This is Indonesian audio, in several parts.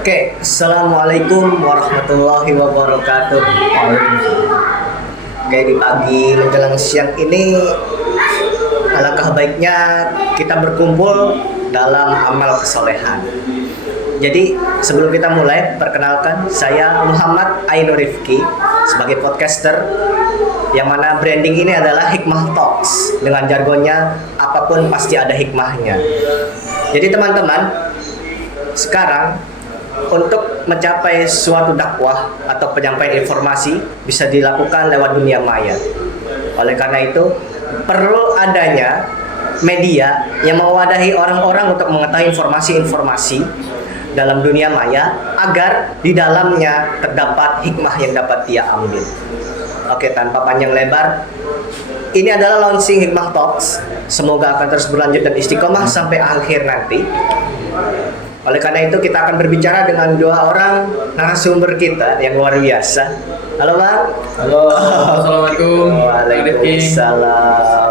Oke, assalamualaikum warahmatullahi wabarakatuh. Oke, di pagi menjelang siang ini alangkah baiknya kita berkumpul dalam amal kesolehan. Jadi sebelum kita mulai, perkenalkan saya Muhammad Ainur Rifki sebagai podcaster yang mana branding ini adalah Hikmah Talks dengan jargonnya apapun pasti ada hikmahnya. Jadi teman-teman, sekarang untuk mencapai suatu dakwah atau penyampaian informasi bisa dilakukan lewat dunia maya. Oleh karena itu, perlu adanya media yang mewadahi orang-orang untuk mengetahui informasi-informasi dalam dunia maya agar di dalamnya terdapat hikmah yang dapat dia ambil. Oke, tanpa panjang lebar, ini adalah launching Hikmah Talks. Semoga akan terus berlanjut dan istiqomah sampai akhir nanti. Oleh karena itu kita akan berbicara dengan dua orang narasumber kita yang luar biasa. Halo Bang. Halo. Assalamualaikum. Waalaikumsalam.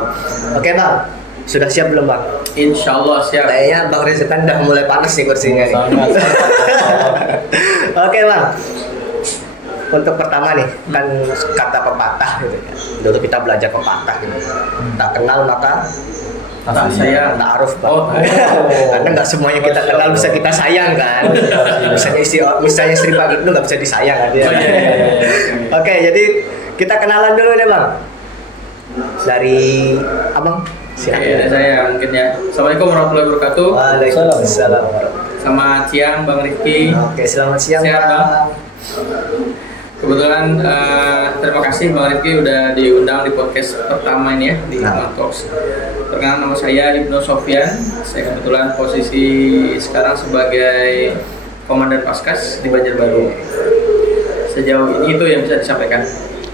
Oke Bang, sudah siap belum Bang? Insya Allah siap. Kayaknya Bang Rizky udah mulai panas nih kursinya nih. Oke Bang. Untuk pertama nih, kan kata pepatah gitu ya. Dulu kita belajar pepatah gitu. Tak kenal maka Tak sayang. Ta'aruf Bang. Oh. Karena nggak semuanya kita kenal bisa kita sayang kan. Misalnya istri Bang itu nggak bisa disayang kan dia. Oh, iya. Oke, jadi kita kenalan dulu deh Bang. Dari Abang. Silakan. Oke, saya mungkin ya. Assalamualaikum warahmatullahi wabarakatuh. Waalaikumsalam. Selamat siang Bang Rifki. Oke, selamat siang Sehat, Bang. Kebetulan terima kasih Bang Rifki udah diundang di podcast pertama ini ya di Hikmah Talks. Perkenalkan, nama saya Ibnu Sofyan. Saya kebetulan posisi sekarang sebagai Komandan Paskas di Banjarbaru. Sejauh ini itu yang bisa disampaikan.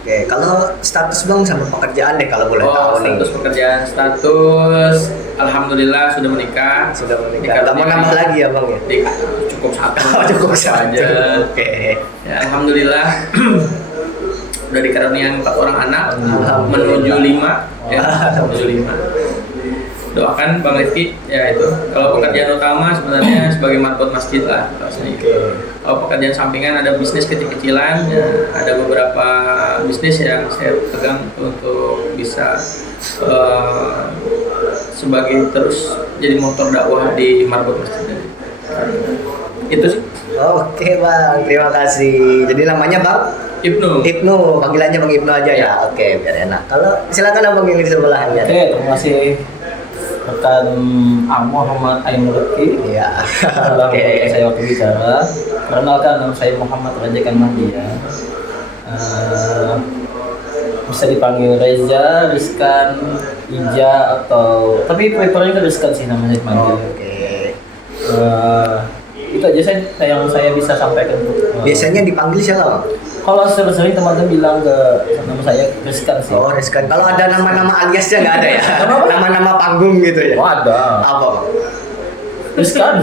Oke, kalau status Bang sama pekerjaan deh kalau boleh tahu nih. Status pekerjaan, status alhamdulillah sudah menikah. Sudah menikah. Gak mau nambah lagi ya Bang ya? Cukup satu. Oh, cukup satu aja. Oke. Ya, alhamdulillah udah dikaruniai 4 orang anak, Alhamdulillah. menuju 5 ya, menuju 5. Doakan Bang Rifki ya itu. Kalau pekerjaan utama sebenarnya sebagai marbot masjid lah rasanya. Kalau pekerjaan sampingan ada bisnis kecil-kecilan ya, ada beberapa bisnis yang saya pegang untuk bisa sebagai terus jadi motor dakwah di marbot masjid. Itu sih. Oke Bang, terima kasih. Jadi namanya Bang Ibnu, panggilannya Bang Ibnu aja ya. Oke, biar enak. Kalau silakan Abang yang di sebelahnya. Oke, terima kasih rekan Muhammad Ainur Rifki. Iya. Oke, saya waktu bicara. Perkenalkan, nama saya Muhammad Rajakan Mahdia. Bisa dipanggil Reza, Rizkan, Ija atau tapi prefernya Rizkan sih namanya dipanggil. Oke. Itu aja yang saya bisa sampaikan. Biasanya dipanggil siapa Bang? Kalau sering teman-teman bilang ke nama saya Rizkan sih. Oh, Rizkan. Kalau ada nama-nama aliasnya nggak ada ya? Nama-nama panggung gitu ya? Oh, ada. Apa Bang? Rizkan.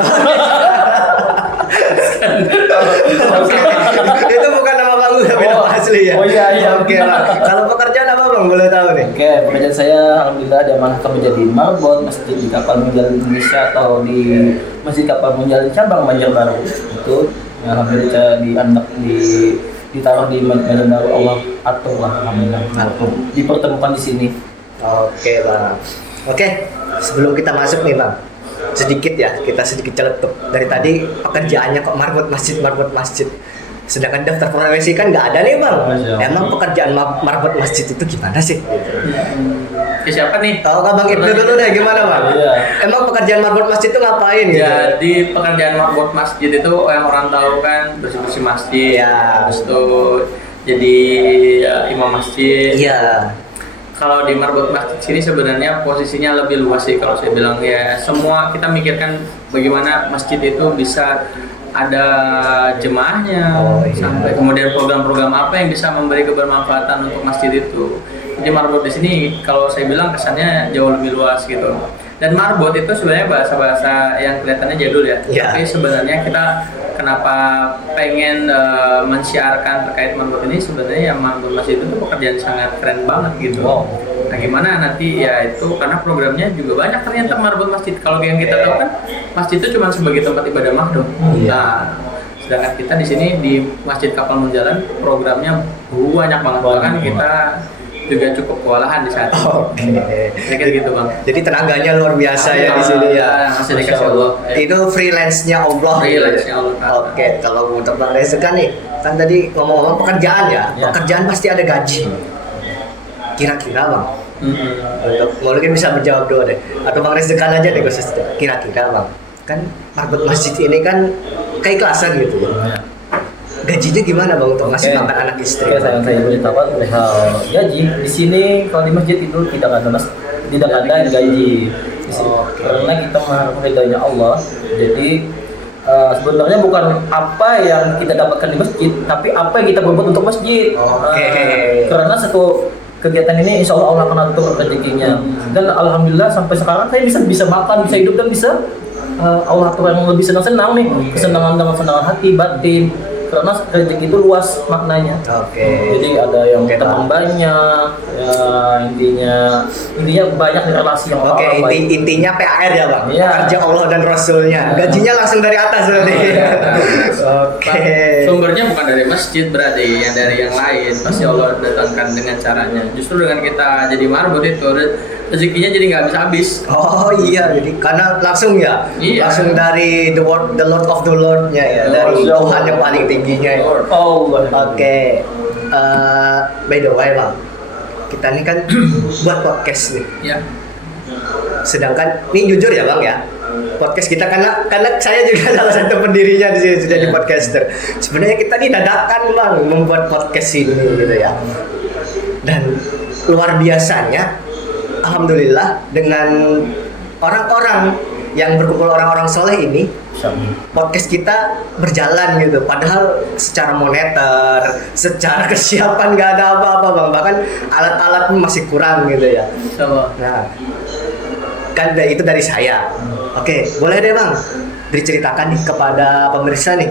Itu bukan nama panggung tapi nama asli ya? Oh iya. Oke Bang. Kalau pekerjaan apa Bang? Boleh tahu nih? Oke, pekerjaan saya alhamdulillah diamanahkan menjadi marbot masjid di Kapal Munjal Indonesia atau di Masjid Kapal Munjal cabang Banjarbaru. Itu alhamdulillah ditaruh di Banjarbaru, Allah atur lah alhamdulillah. Dipertemukan di sini. Oke Bang. Oke, sebelum kita masuk nih Bang, kita sedikit celetuk. Dari tadi pekerjaannya kok marbot masjid. Sedangkan daftar profesi kan nggak ada nih Bang. Emang pekerjaan marbot masjid itu gimana sih? ke siapa nih? Oh, Bang Ibnu dulu deh, gimana Bang? Iya. Emang pekerjaan marbot masjid itu ngapain gitu? Jadi pekerjaan marbot masjid itu yang orang tahu kan bersih-bersih masjid, Iya. habis itu jadi imam masjid. Iya. Kalau di marbot masjid sini sebenarnya posisinya lebih luas sih kalau saya bilang ya. Semua kita mikirkan bagaimana masjid itu bisa ada jemaahnya, iya. sampai kemudian program-program apa yang bisa memberi kebermanfaatan untuk masjid itu. Jadi marbot di sini kalau saya bilang kesannya jauh lebih luas gitu. Dan marbot itu sebenarnya bahasa-bahasa yang kelihatannya jadul ya. Yeah. Tapi sebenarnya kita kenapa pengen mensiarkan terkait marbot ini, sebenarnya yang marbot masjid itu pekerjaan sangat keren banget gitu. Wow. Nah gimana nanti ya itu karena programnya juga banyak ternyata marbot masjid. Kalau yang kita tahu kan masjid itu cuma sebagai tempat ibadah makdum. Iya. Nah Sedangkan kita di sini di Masjid Kapal Munjalan programnya banyak banget, bahkan kita juga cukup kewalahan di saat itu. Kayak gitu bang. Jadi tenaganya luar biasa ya di sini ya. Masih dikasih Allah. Itu freelance-nya Allah. Freelance-nya Allah. Oke, kalau untuk Bang Reza kan nih, kan tadi ngomong-ngomong pekerjaan ya. Pekerjaan pasti ada gaji. Kira-kira Bang, untuk mungkin bisa menjawab dulu deh. Atau Bang Reza kan aja deh khusus. Kira-kira Bang, kan marbot masjid ini kan keikhlasan gitu ya. Gajinya gimana Bang untuk ngasih makan anak istri? Oke, saya beritahu perihal gaji di sini. Kalau di masjid itu tidak ada gaji di sini. Karena kita mengharapkan ridhonya Allah. Jadi sebenarnya bukan apa yang kita dapatkan di masjid, tapi apa yang kita berbuat untuk masjid. Karena satu kegiatan ini insya Allah akan atur rezekinya. Dan alhamdulillah sampai sekarang saya bisa makan, bisa hidup, dan bisa Allah atur yang lebih senang-senang nih, kesenangan dengan kesenangan hati batin. Karena rezeki itu luas maknanya. Jadi ada yang teman banyak, ya intinya banyak relasi yang intinya PAR ya Bang. Iya. Kerja Allah dan Rasulnya. Gajinya langsung dari atas berarti. Sumbernya bukan dari masjid berarti, yang dari yang lain. Pasti Allah datangkan dengan caranya. Justru dengan kita jadi marbot itu rezekinya jadi nggak habis. Oh iya, jadi karena langsung ya, langsung dari the Lord of the Lord-nya ya, dari Tuhan yang paling tingginya. Oke. By the way Bang, kita ini kan buat podcast nih. Ya. Sedangkan ini jujur ya Bang ya, podcast kita karena saya juga salah satu pendirinya di sini, sudah di podcaster. Sebenarnya kita ini dadakan Bang membuat podcast ini gitu ya. Dan luar biasanya, alhamdulillah dengan orang-orang yang berkumpul orang-orang soleh ini, podcast kita berjalan gitu. Padahal secara moneter, secara kesiapan nggak ada apa-apa Bang. Bahkan alat-alat masih kurang gitu ya. Nah, kan itu dari saya. Oke, boleh deh Bang diceritakan nih kepada pemirsa nih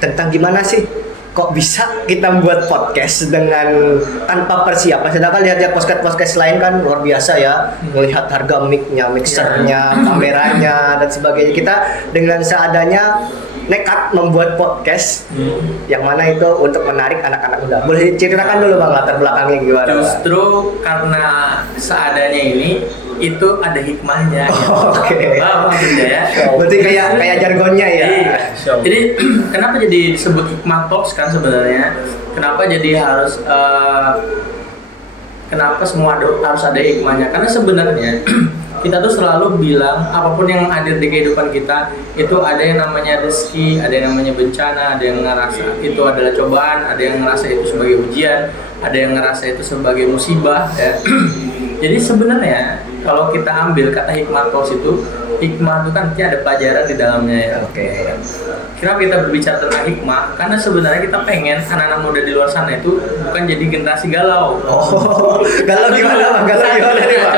tentang gimana sih kok bisa kita membuat podcast dengan tanpa persiapan. Sedangkan lihat ya podcast lain kan luar biasa ya, melihat harga mic-nya, mixernya, kameranya dan sebagainya. Kita dengan seadanya nekat membuat podcast yang mana itu untuk menarik anak-anak muda. Boleh ceritakan dulu Bang latar belakangnya gimana? Justru karena seadanya ini itu ada hikmahnya. Ya. Berarti kayak jargonnya ya. Iya. Jadi kenapa jadi disebut hikmah talks kan sebenarnya? Kenapa jadi harus kenapa semua harus ada hikmahnya? Karena sebenarnya kita tuh selalu bilang apapun yang hadir di kehidupan kita itu ada yang namanya rezeki, ada yang namanya bencana, ada yang ngerasa itu adalah cobaan, ada yang ngerasa itu sebagai ujian, ada yang ngerasa itu sebagai musibah ya. Jadi sebenarnya kalau kita ambil kata hikmah talks itu, hikmah itu kan ada pelajaran di dalamnya ya. Kenapa kita berbicara tentang hikmah? Karena sebenarnya kita pengen anak-anak muda di luar sana itu bukan jadi generasi galau. Galau gimana Bang?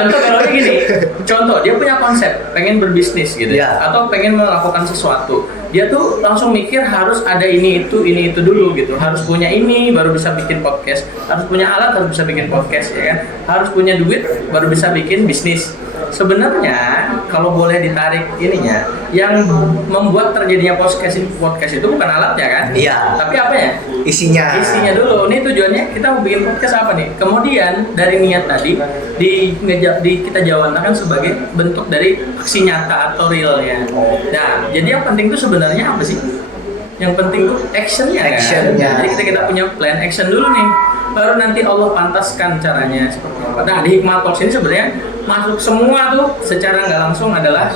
Contoh kalau gini, contoh dia punya konsep pengen berbisnis gitu ya, atau pengen melakukan sesuatu. Dia tuh langsung mikir harus ada ini itu dulu gitu. Harus punya ini baru bisa bikin podcast. Harus punya alat harus bisa bikin podcast ya kan. Harus punya duit baru bisa bikin bisnis. Sebenarnya kalau boleh ditarik ininya, yang membuat terjadinya podcast itu bukan alatnya kan? Iya. Tapi apanya? Isinya dulu. Ini tujuannya kita mau bikin podcast apa nih? Kemudian dari niat tadi kita jawankan sebagai bentuk dari aksi nyata atau realnya. Nah, jadi yang penting itu sebenarnya apa sih? Yang penting tuh actionnya. Jadi kita punya plan action dulu nih, baru nanti Allah pantaskan caranya seperti apa. Nah, di hikmah talks ini sebenarnya masuk semua tuh secara nggak langsung adalah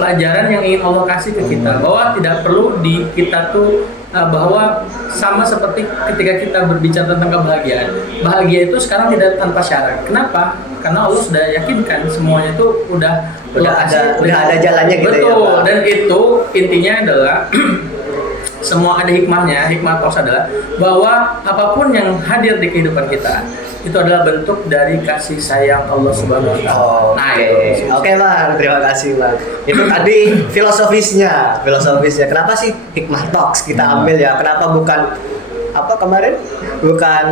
pelajaran yang ingin Allah kasih ke kita, bahwa tidak perlu kita tuh bahwa sama seperti ketika kita berbicara tentang kebahagiaan, bahagia itu sekarang tidak tanpa syarat. Kenapa? Karena Allah sudah yakinkan semuanya itu udah ada jalannya gitu. Betul. Ya, dan itu intinya adalah semua ada hikmahnya. Hikmah talks adalah bahwa apapun yang hadir di kehidupan kita itu adalah bentuk dari kasih sayang Allah Subhanahu wa Ta'ala. Oke Bang, terima kasih Bang. Itu tadi filosofisnya. Kenapa sih hikmah talks kita ambil ya? Kenapa bukan apa kemarin? Bukan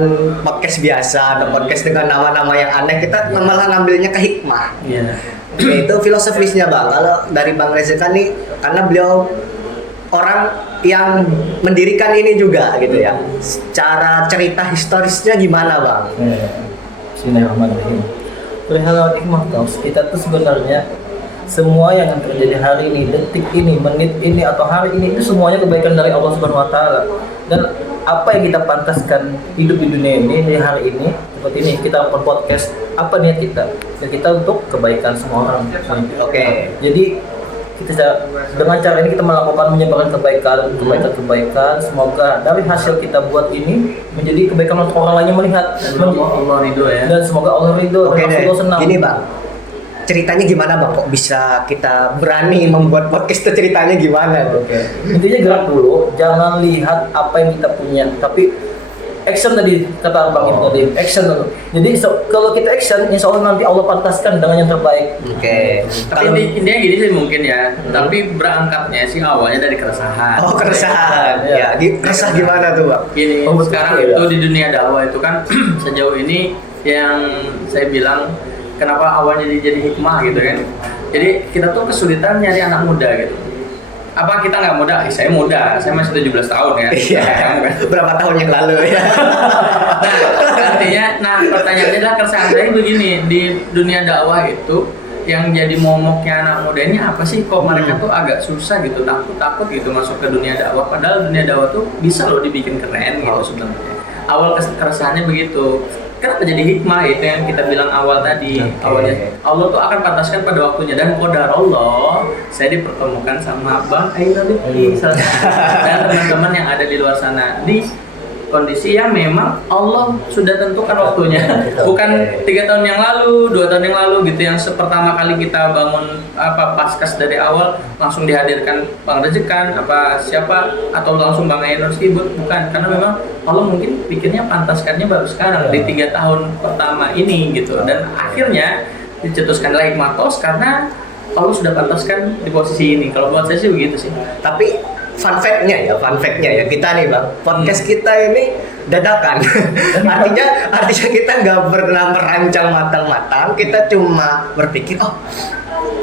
podcast biasa atau podcast dengan nama-nama yang aneh. Kita malah ngambilnya ke hikmah. Itu filosofisnya Bang. Kalau dari Bang Reza kan nih, karena beliau orang yang mendirikan ini juga gitu ya. Cara cerita historisnya gimana bang? Bismillahirrahmanirrahim. Perihal hikmah talks, kita tuh sebenarnya semua yang akan terjadi hari ini, detik ini, menit ini atau hari ini itu semuanya kebaikan dari Allah Subhanahu wa taala. Dan apa yang kita pantaskan hidup di dunia ini di hari ini seperti ini kita podcast, apa niat kita? Dan kita untuk kebaikan semua orang. Oke. Jadi kita dengan cara ini kita melakukan menyebarkan kebaikan. Semoga dari hasil kita buat ini menjadi kebaikan untuk orang lainnya melihat. Allah ridho ya. Dan semoga Allah ridho. Oke dan deh. Allah senang. Gini bang, ceritanya gimana bang? Kok bisa kita berani membuat podcast itu, ceritanya gimana? Oke. Intinya gerak dulu, jangan lihat apa yang kita punya, tapi action tadi kata Bang Ibnu tadi, action dulu. Jadi kalau kita action, insya Allah nanti Allah pantaskan dengan yang terbaik. Oke. Tapi intinya gini sih mungkin ya, tapi berangkatnya sih awalnya dari keresahan. Oh keresahan, ya. Resah gimana tuh bang? Gini, Oh, betul, sekarang ya. itu di dunia dakwah itu kan sejauh ini yang saya bilang kenapa awalnya jadi hikmah gitu kan. Jadi kita tuh kesulitan nyari anak muda gitu. Apa kita nggak muda? Saya muda, saya masih 17 tahun ya. Iya. Berapa tahun yang lalu ya? Nah, artinya, pertanyaannya adalah keresahan saya begini, di dunia dakwah itu yang jadi momoknya anak muda ini apa sih? Kok mereka tuh agak susah gitu, takut gitu masuk ke dunia dakwah. Padahal dunia dakwah tuh bisa loh dibikin keren gitu sebenarnya. Awal keresahannya begitu. Kenapa jadi hikmah itu yang kita bilang awal tadi. Okay. Awalnya Allah tuh akan pantaskan pada waktunya, dan qadarullah saya dipertemukan sama Bang Ainul Rifki dan teman-teman yang ada di luar sana di kondisi yang memang Allah sudah tentukan waktunya. Bukan 3 tahun yang lalu, 2 tahun yang lalu gitu yang pertama kali kita bangun paskas dari awal langsung dihadirkan Bang Rejekan siapa atau langsung Bang Ainul Rifki, bukan, karena memang Allah mungkin pikirnya pantaskannya baru sekarang di 3 tahun pertama ini gitu, dan akhirnya dicetuskanlah hikmah tos karena Allah sudah pantaskan di posisi ini. Kalau buat saya sih begitu sih. Tapi fun fact-nya ya kita nih bang, podcast kita ini dadakan. artinya kita nggak pernah merancang matang-matang, kita cuma berpikir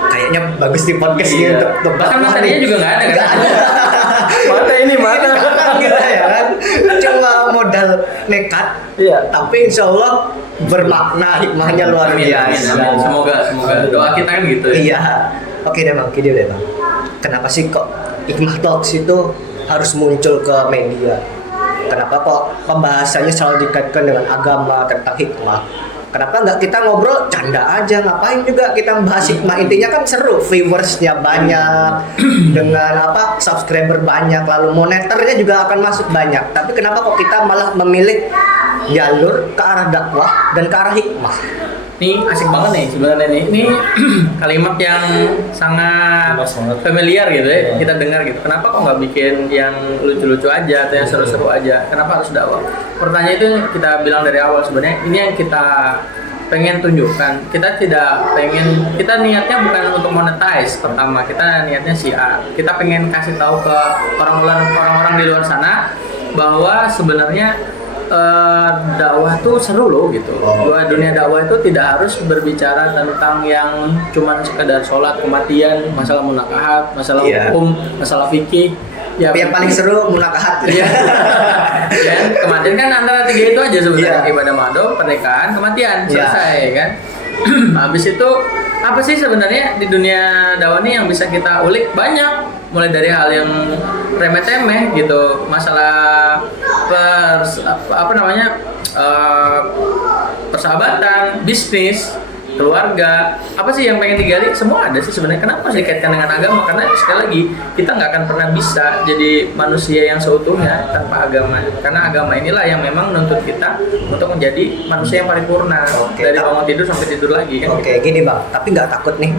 kayaknya bagus di podcast ini untuk bahkan materinya juga nggak ada kan? Mana? Kita ya kan, cuma modal nekat. Iya. Tapi insya Allah bermakna, hikmahnya luar biasa. Amin. Semoga doa kita kan gitu ya. Iya. Oke deh bang, gini deh bang. Kenapa sih kok Hikmah Talks itu harus muncul ke media? Kenapa kok pembahasannya selalu dikaitkan dengan agama, tentang hikmah? Kenapa nggak kita ngobrol canda aja? Ngapain juga kita bahas hikmah? Intinya kan seru, viewersnya banyak, dengan subscriber banyak, lalu moneternya juga akan masuk banyak. Tapi kenapa kok kita malah memilih jalur ke arah dakwah dan ke arah hikmah? Ini asik banget nih sebenarnya nih. Ini kalimat yang sangat familiar gitu ya, kita dengar gitu. Kenapa kok nggak bikin yang lucu-lucu aja atau yang seru-seru aja? Kenapa harus dakwah? Pertanyaan itu yang kita bilang dari awal sebenarnya. Ini yang kita pengen tunjukkan. Kita niatnya bukan untuk monetize pertama. Kita niatnya syiar. Kita pengen kasih tahu ke orang-orang di luar sana bahwa sebenarnya dakwah tuh seru loh gitu. Dunia dakwah itu tidak harus berbicara tentang yang cuman sekedar sholat, kematian, masalah munakahat, masalah hukum, masalah fikih. Ya, yang paling seru munakahat. Iya. Dan kematian kan antara 3 itu aja sebenarnya, ibadah mado, pernikahan, kematian, selesai kan. Habis itu apa sih sebenarnya di dunia dakwah ini yang bisa kita ulik? Banyak, mulai dari hal yang remeh-temeh gitu, masalah persahabatan, bisnis, keluarga, apa sih yang pengen digali? Semua ada sih sebenarnya. Kenapa harus dikaitkan dengan agama? Karena sekali lagi kita nggak akan pernah bisa jadi manusia yang seutuhnya tanpa agama. Karena agama inilah yang memang menuntut kita untuk menjadi manusia yang paripurna. Dari bangun tidur sampai tidur lagi kan. Gini bang, tapi nggak takut nih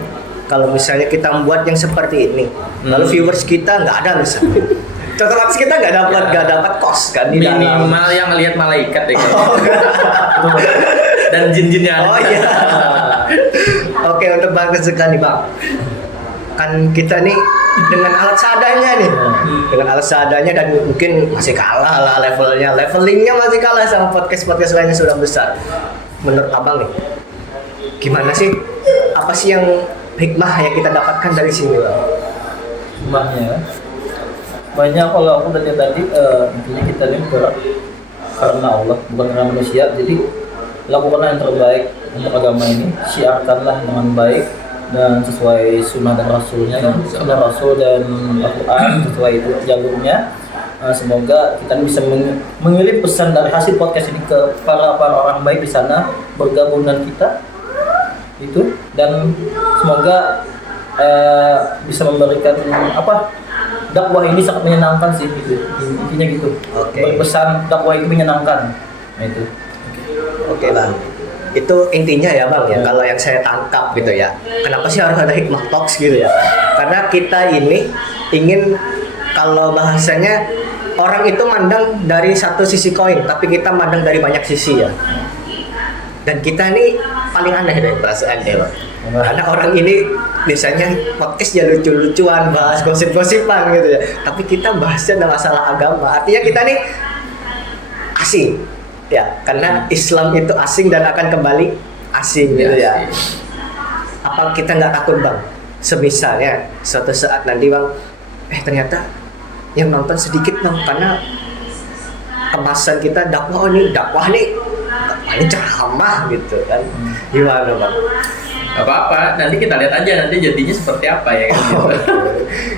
kalau misalnya kita membuat yang seperti ini, lalu viewers kita nggak ada misalnya. Otomatis kita nggak dapat kos kan di dalam. Minimal yang lihat malaikat deh dan jin-jinnya ada. Oh iya. Oke, untuk Bang Rezekan nih bang, kan kita nih dengan alat seadanya nih, dan mungkin masih kalah lah levelingnya masih kalah sama podcast lainnya sudah besar. Menurut abang nih, gimana sih? Apa sih yang hikmah yang kita dapatkan dari sini bang? Hikmahnya banyak. Kalau aku tadi intinya kita ini karena Allah bukan karena manusia, jadi lakukanlah yang terbaik untuk agama ini, syiarkanlah dengan baik dan sesuai sunnah dan rasulnya, sunnah rasul dan Al-Quran sesuai itu jalurnya. Semoga kita bisa mengirim pesan dari hasil podcast ini ke para orang baik di sana, bergabung dengan kita itu, dan semoga bisa memberikan dakwah ini sangat menyenangkan sih gitu, intinya gitu. Berpesan dakwah itu menyenangkan, nah itu. Oke bang, itu intinya ya bang ya. Kalau yang saya tangkap gitu ya, kenapa sih harus ada Hikmah Talks gitu ya? Karena kita ini ingin, kalau bahasanya orang itu mandang dari satu sisi koin, tapi kita mandang dari banyak sisi ya. Dan kita ini paling aneh dari perasaan deh bang. Karena orang ini biasanya podcast ya lucu-lucuan, bahas gosip-gosipan gitu ya. Tapi kita bahasnya ada masalah agama. Artinya kita nih asing ya, karena Islam itu asing dan akan kembali asing gitu ya. Apa kita nggak takut bang? Semisalnya suatu saat nanti bang, ternyata yang nonton sedikit bang, karena kemasan kita dakwah nih ceramah gitu kan. Gimana bang? Gak apa-apa, nanti kita lihat aja nanti jadinya seperti apa ya gitu.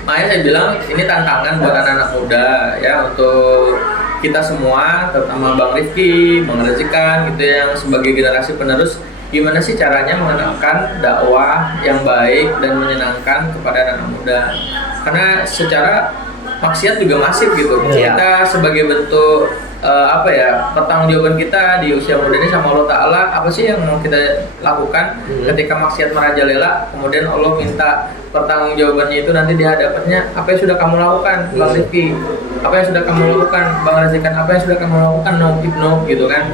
Makanya saya bilang ini tantangan buat anak-anak muda ya, untuk kita semua, terutama Bang Rifki, Bang Rezikan gitu, yang sebagai generasi penerus, gimana sih caranya mengenalkan dakwah yang baik dan menyenangkan kepada anak-anak muda. Karena secara maksiat juga masif gitu. Kita sebagai bentuk pertanggungjawaban kita di usia muda ini sama Allah Ta'ala, apa sih yang mau kita lakukan ketika maksiat merajalela, kemudian Allah minta pertanggungjawabannya itu nanti di hadapannya, apa yang sudah kamu lakukan Bang Rifki, apa yang sudah kamu lakukan Bang Rezikan, apa yang sudah kamu lakukan Ibnu gitu kan,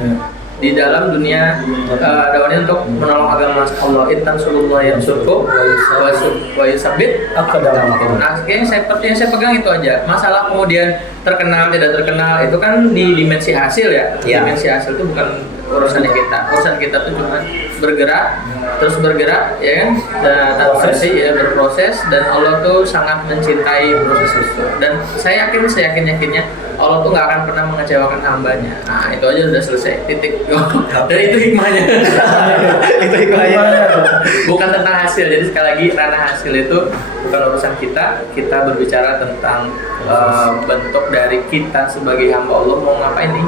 di dalam dunia dakwahnya untuk menolong agama Allah. Intan sallallahu yang surku wa yusabit aqdamakum. Nah, yang saya pegang itu aja. Masalah kemudian terkenal tidak terkenal itu kan di dimensi hasil ya. Dimensi hasil itu bukan urusannya kita. Urusan kita tuh cuma terus bergerak ya kan, dan berproses, dan Allah tuh sangat mencintai proses itu. Dan saya yakinnya Allah tuh nggak akan pernah mengecewakan hambanya. Nah, itu aja sudah selesai, titik. Dan itu hikmahnya. Itu hikmahnya. Bukan tentang hasil. Jadi sekali lagi, ranah hasil itu bukan urusan kita. Kita berbicara tentang bentuk dari kita sebagai hamba Allah mau ngapain nih.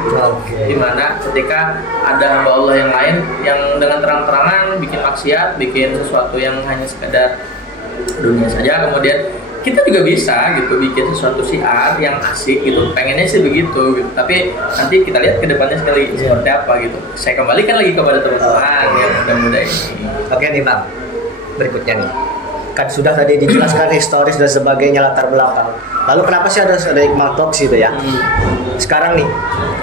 Dimana ketika ada hamba Allah yang lain yang dengan terang-terangan bikin maksiat, bikin sesuatu yang hanya sekedar dunia saja, kemudian kita juga bisa gitu bikin sesuatu syiar yang asik gitu, pengennya sih begitu gitu. Tapi nanti kita lihat ke depannya sekali seperti apa gitu. Saya kembalikan lagi kepada teman-teman yang muda-muda ini. Oke nih bang, berikutnya nih, kan sudah tadi dijelaskan historis dan sebagainya, latar belakang. Lalu kenapa sih ada Hikmah Talks gitu ya? Sekarang nih,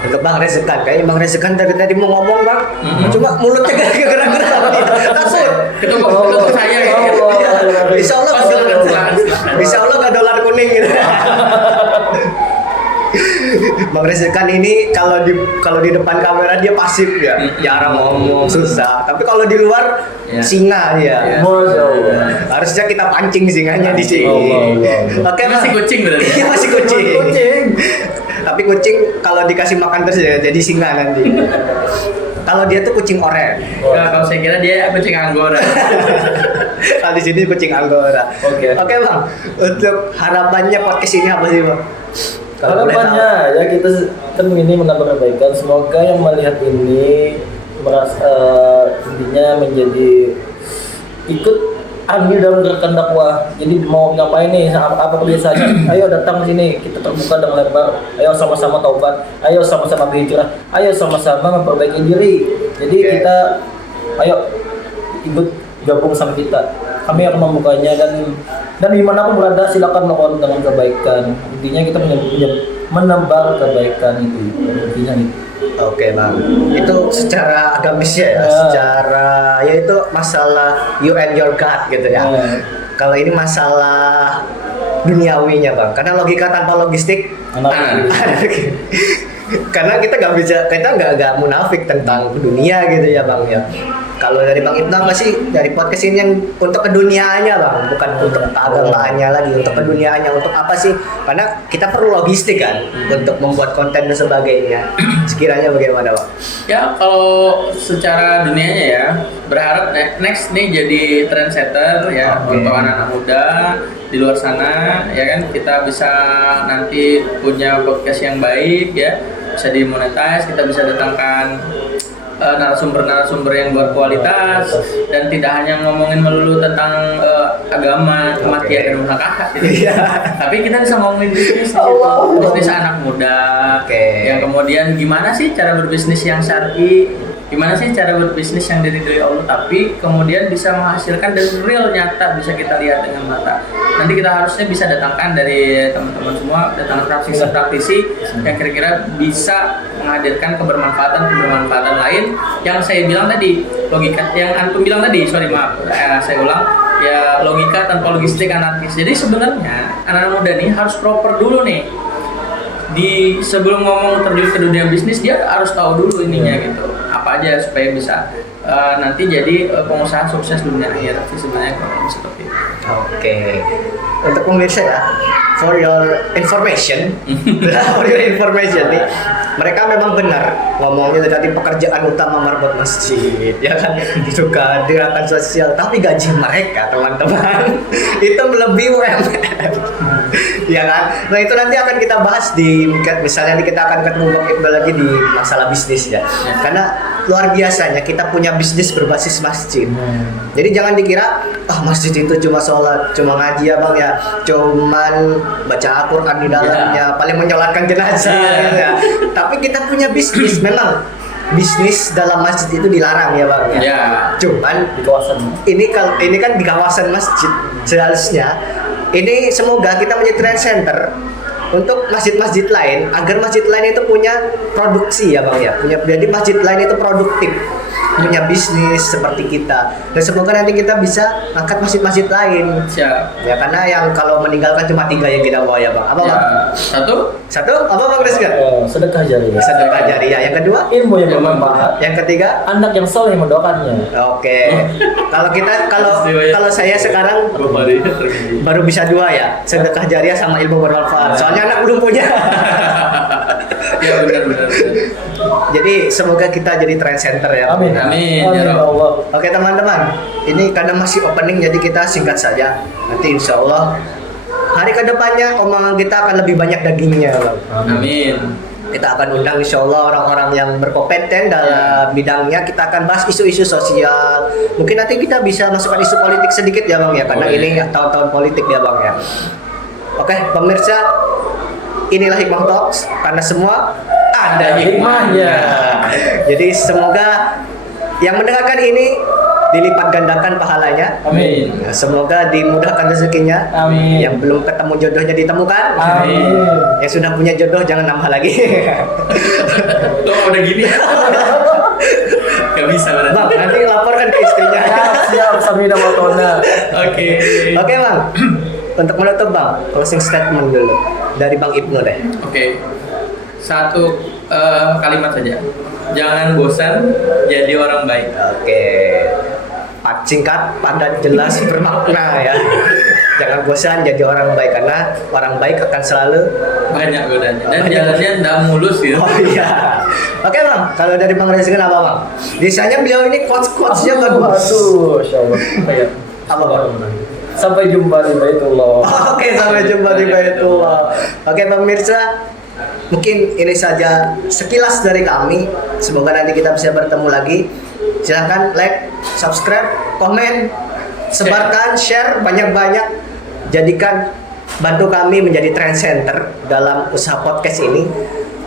untuk Bang Rezikan, kayaknya Bang Rezikan dari tadi mau ngomong bang, cuma mulutnya gerak-gerak. Takut. Itu saya ya. Bisa Allah nggak dolar kuning gitu. Bang Rezikan ini kalau di depan kamera dia pasif ya, jarang ngomong, susah. Tapi kalau di luar singa ya. Harusnya kita pancing singanya di sini. Oke, masih kucing berarti. Iya, masih kucing. Tapi kucing kalau dikasih makan terus ya jadi singa nanti. Kalau dia tuh kucing oranye. Kalau saya kira dia kucing Anggora. Kalau di sini kucing Anggora. Oke bang, untuk harapannya podcast ini apa sih bang? Harapannya ya kita kan ini menambah kebaikan. Semoga yang melihat ini merasa intinya menjadi ikut ambil dalam gerakan dakwah. Jadi mau ngapain nih, apa kebiasaannya? Ayo datang ke sini, kita terbuka dengan lebar. Ayo sama-sama taubat. Ayo sama-sama berhijrah. Ayo sama-sama memperbaiki diri. Jadi kita ayo ikut gabung sama kita. Kami akan membukanya, dan dimanapun berada silakan melakukan dengan kebaikan. Intinya kita menebar kebaikan itu. Intinya itu. Oke bang, itu secara agamis ya, secara yaitu masalah you and your God gitu ya. Kalau ini masalah duniawinya bang, karena logika tanpa logistik karena kita nggak munafik tentang dunia gitu ya bang ya. Kalau dari Bang Ibnu apa sih dari podcast ini yang untuk keduniaannya Bang, bukan untuk keagamaannya lagi, untuk keduniaannya, untuk apa sih? Karena kita perlu logistik kan untuk membuat konten dan sebagainya. Sekiranya bagaimana Bang? Ya kalau secara dunianya ya berharap next nih jadi trendsetter ya Oke. untuk anak-anak muda di luar sana ya kan, kita bisa nanti punya podcast yang baik ya, bisa dimonetize, kita bisa datangkan narasumber-narasumber yang berkualitas dan tidak hanya ngomongin melulu tentang agama, kematian dan ulah kakak gitu. Iya. Tapi kita bisa ngomongin bisnis di situ. Allah. Bisnis anak muda. Oke. Yang kemudian gimana sih cara berbisnis yang syar'i? Gimana sih cara berbisnis yang diridhoi Allah tapi kemudian bisa menghasilkan dan real nyata bisa kita lihat dengan mata. Nanti kita harusnya bisa datangkan dari teman-teman semua, datangkan praktisi-praktisi yang kira-kira bisa menghadirkan kebermanfaatan lain yang saya bilang tadi, logika yang antum bilang tadi, saya ulang, ya logika tanpa logistik anarkis. Jadi sebenarnya anak-anak muda nih harus proper dulu nih. Sebelum ngomong terjun ke dunia bisnis dia harus tahu dulu ininya gitu. Apa aja supaya bisa nanti jadi pengusaha sukses dunia akhirat sih sebenarnya kalau seperti itu. Oke. Untuk pemirsa ya, for your information nih, mereka memang benar ngomongnya tadi pekerjaan utama marbot masjid, ya kan, suka gerakan sosial, tapi gaji mereka teman-teman itu melebihi UMR, ya kan. Nah itu nanti akan kita bahas misalnya kita akan ketemu Bang Iqbal lagi di masalah bisnis ya, karena luar biasanya kita punya bisnis berbasis masjid. Jadi jangan dikira masjid itu cuma sholat, cuma ngaji ya Bang ya, cuman baca Al-Quran di dalamnya, paling menyolatkan jenazah ya. Tapi kita punya bisnis, memang bisnis dalam masjid itu dilarang ya Bang ya. Ya. Cuman Di kawasan. ini kan di kawasan masjid, seharusnya ini semoga kita menjadi trend center untuk masjid-masjid lain, agar masjid lain itu punya produksi ya Bang ya, jadi masjid lain itu produktif, punya bisnis seperti kita, dan semoga nanti kita bisa angkat masjid-masjid lain. Siap. Ya karena yang kalau meninggalkan cuma 3 yang kita bawa ya Bang. Apa Bang? Ya. Satu apa Bang Rizky? Sedekah jariah. Sedekah jariah. Yang kedua? Ilmu yang bermanfaat. Yang ketiga? Anak yang soleh yang mendoakannya. Oke. Kalau saya sekarang baru bisa 2 ya, sedekah jariah sama ilmu bermanfaat. Soalnya anak belum punya. Ya benar. Jadi semoga kita jadi trend center ya. Amin. Amin, ya ya Rabb. Allah. Oke teman-teman, ini karena masih opening jadi kita singkat saja. Nanti insya Allah hari kedepannya omongan kita akan lebih banyak dagingnya Bang. Amin. Kita akan undang insya Allah orang-orang yang berkompeten dalam bidangnya. Kita akan bahas isu-isu sosial. Mungkin nanti kita bisa masukkan isu politik sedikit ya Bang ya, karena Boleh. ini tahun-tahun politik ya Bang ya. Oke pemirsa, inilah Hikmah Talks, karena semua ada hikmahnya. Jadi semoga yang mendengarkan ini dilipat gandakan pahalanya. Amin. Ya, semoga dimudahkan rezekinya. Amin. Yang belum ketemu jodohnya ditemukan. Amin. Yang sudah punya jodoh jangan nambah lagi. Tuh udah gini. Gak bisa berarti. Bang, nanti laporkan ke istrinya. Siap, Samina Motona. Oke. Oke Bang, untuk menutup Bang, closing statement dulu dari Bang Ibnu deh. Oke. Satu kalimat saja. Jangan bosan jadi orang baik. Oke. Singkat, padat, jelas, bermakna ya. Jangan bosan jadi orang baik, karena orang baik akan selalu Banyak godanya dan jalannya nggak mulus gitu. Oh iya. Oke Bang, kalau dari Bang Rizky apa Bang? Biasanya beliau ini quotes-quotesnya bagus. Aduh, Masya Allah. Ya. Apa Bang? Sampai jumpa di Baitullah. Oke, sampai jumpa di Baitullah. Oke pemirsa, mungkin ini saja sekilas dari kami. Semoga nanti kita bisa bertemu lagi. Silahkan like, subscribe, komen, sebarkan, share banyak-banyak. Jadikan, bantu kami menjadi trend center dalam usaha podcast ini,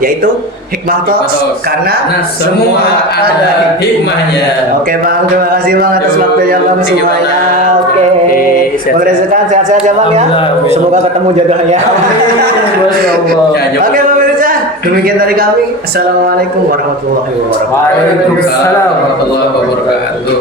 yaitu Hikmah Talks, karena semua ada hikmahnya. Oke Bang, terima kasih Bang atas waktunya Bang Thank you, semuanya. Bang. Oke, Sehat-sehat. Bang Rizky sehat-sehat ya Bang ya. Alhamdulillah. Semoga ketemu jodohnya. Masya Allah. Ya, jawab. Oke pemirsa, demikian dari kami. Assalamualaikum warahmatullahi wabarakatuh. Waalaikumsalam. Warahmatullahi wabarakatuh.